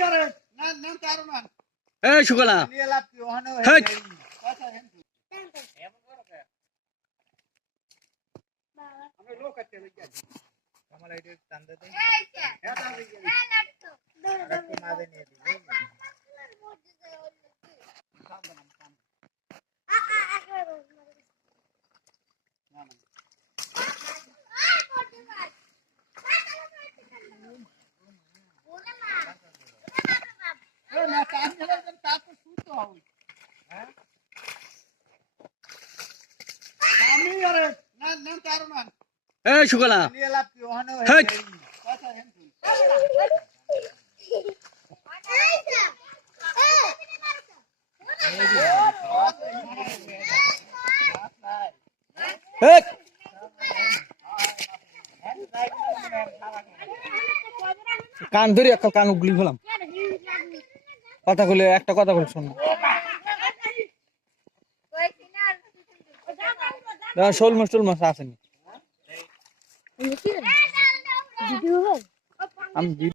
আরে না না তারো না এই শুকলা নিয়ে লাভ হেন এই কান ধরে একটা কান উগলি ফেলাম। কথা বলে একটা কথা বলে শোন শোল মাছ টোল মাছ আসেনি আমি